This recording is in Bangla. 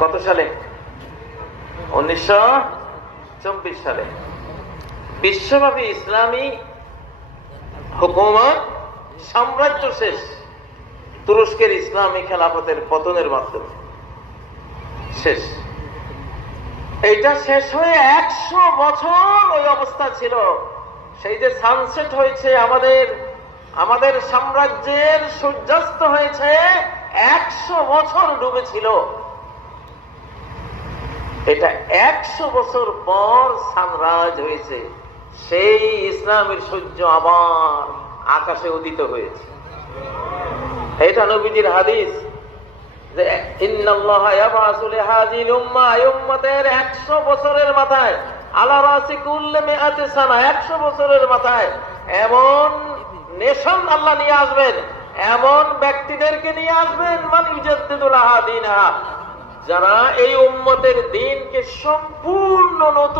কত সালে? 1924 সালে বিশ্বব্যাপী ইসলামী হুকুমত সাম্রাজ্য শেষ তুরস্কের ইসলামী খেলাফতের পতনের মাধ্যমে শেষ। এইটা শেষ হয়ে 100 বছর ওই অবস্থা ছিল। সেই যে সানসেট হয়েছে, আমাদের সাম্রাজ্যের সূর্যাস্ত হয়েছে, 100 বছর ডুবেছিল। এটা 100 বছর পর সানরাইজ হয়েছে। সেই ইসলামের সূর্য আবার আকাশে উদিত হয়েছে। এটা নবীজির হাদিস যে ইন্নাল্লাহা ইয়াবআসু লিহাযিল উম্মাহ, এই উম্মতের 100 বছরের মাথায় আলা রাসি কুল্লি মিআতি সানা, 100 বছরের মাথায় এমন নেশন আল্লাহ নিয়ে আসবেন, এমন ব্যক্তিদেরকে নিয়ে আসবেন মান ইউজাদ্দিদু লাহা দীনহা, যারা এই উম্মতের দ্বীনকে সম্পূর্ণ নতুন